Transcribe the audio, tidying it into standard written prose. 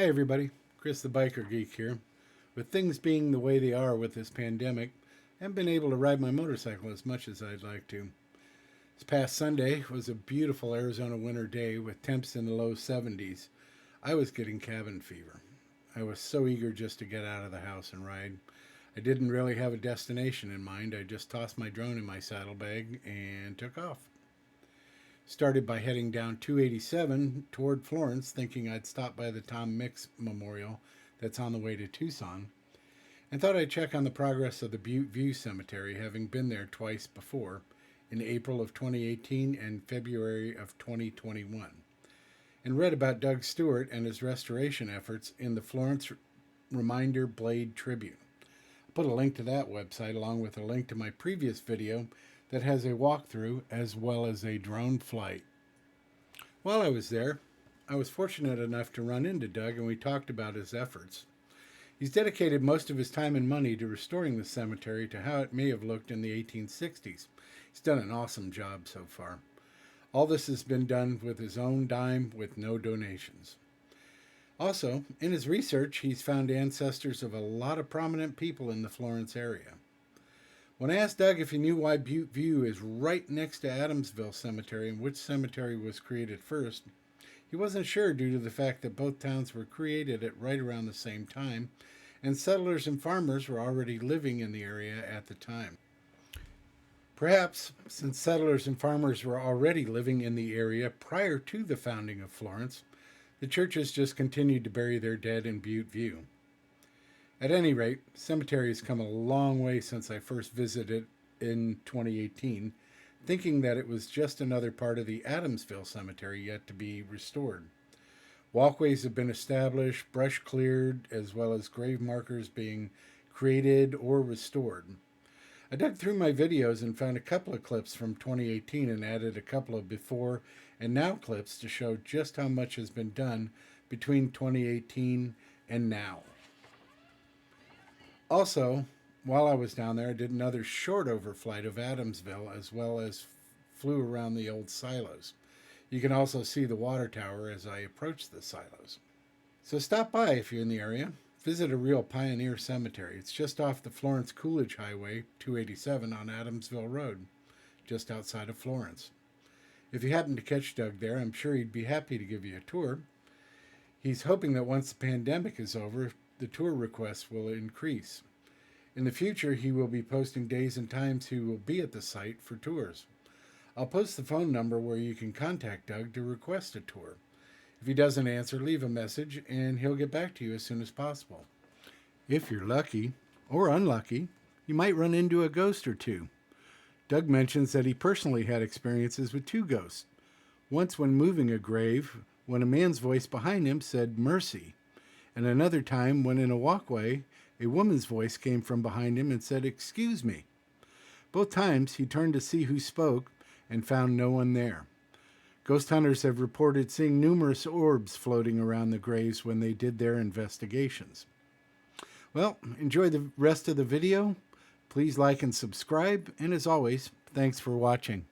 Hi everybody, Chris the Biker Geek here. With things being the way they are with this pandemic, I haven't been able to ride my motorcycle as much as I'd like to. This past Sunday was a beautiful Arizona winter day with temps in the low 70s. I was getting cabin fever. I was so eager just to get out of the house and ride. I didn't really have a destination in mind. I just tossed my drone in my saddlebag and took off. Started by heading down 287 toward Florence, thinking I'd stop by the Tom Mix Memorial that's on the way to Tucson, and thought I'd check on the progress of the Butte View Cemetery, having been there twice before, in April of 2018 and February of 2021, and read about Doug Stewart and his restoration efforts in the Florence Reminder Blade Tribune. I'll put a link to that website along with a link to my previous video that has a walkthrough as well as a drone flight. While I was there, I was fortunate enough to run into Doug and we talked about his efforts. He's dedicated most of his time and money to restoring the cemetery to how it may have looked in the 1860s. He's done an awesome job so far. All this has been done with his own dime with no donations. Also, in his research, he's found ancestors of a lot of prominent people in the Florence area. When I asked Doug if he knew why Butte View is right next to Adamsville Cemetery and which cemetery was created first, he wasn't sure due to the fact that both towns were created at right around the same time, and settlers and farmers were already living in the area at the time. Perhaps, since settlers and farmers were already living in the area prior to the founding of Florence, the churches just continued to bury their dead in Butte View. At any rate, the cemetery has come a long way since I first visited in 2018, thinking that it was just another part of the Adamsville Cemetery yet to be restored. Walkways have been established, brush cleared, as well as grave markers being created or restored. I dug through my videos and found a couple of clips from 2018 and added a couple of before and now clips to show just how much has been done between 2018 and now. Also, while I was down there, I did another short overflight of Adamsville as well as flew around the old silos. You can also see the water tower as I approached the silos. So stop by if you're in the area. Visit a real pioneer cemetery. It's just off the Florence-Coolidge Highway 287 on Adamsville Road, just outside of Florence. If you happen to catch Doug there, I'm sure he'd be happy to give you a tour. He's hoping that once the pandemic is over, the tour requests will increase. In the future, he will be posting days and times he will be at the site for tours. I'll post the phone number where you can contact Doug to request a tour. If he doesn't answer, leave a message and he'll get back to you as soon as possible. If you're lucky, or unlucky, you might run into a ghost or two. Doug mentions that he personally had experiences with two ghosts. Once when moving a grave, when a man's voice behind him said mercy, and another time when in a walkway, a woman's voice came from behind him and said, "Excuse me." Both times he turned to see who spoke and found no one there. Ghost hunters have reported seeing numerous orbs floating around the graves when they did their investigations. Well, enjoy the rest of the video. Please like and subscribe, and as always, thanks for watching.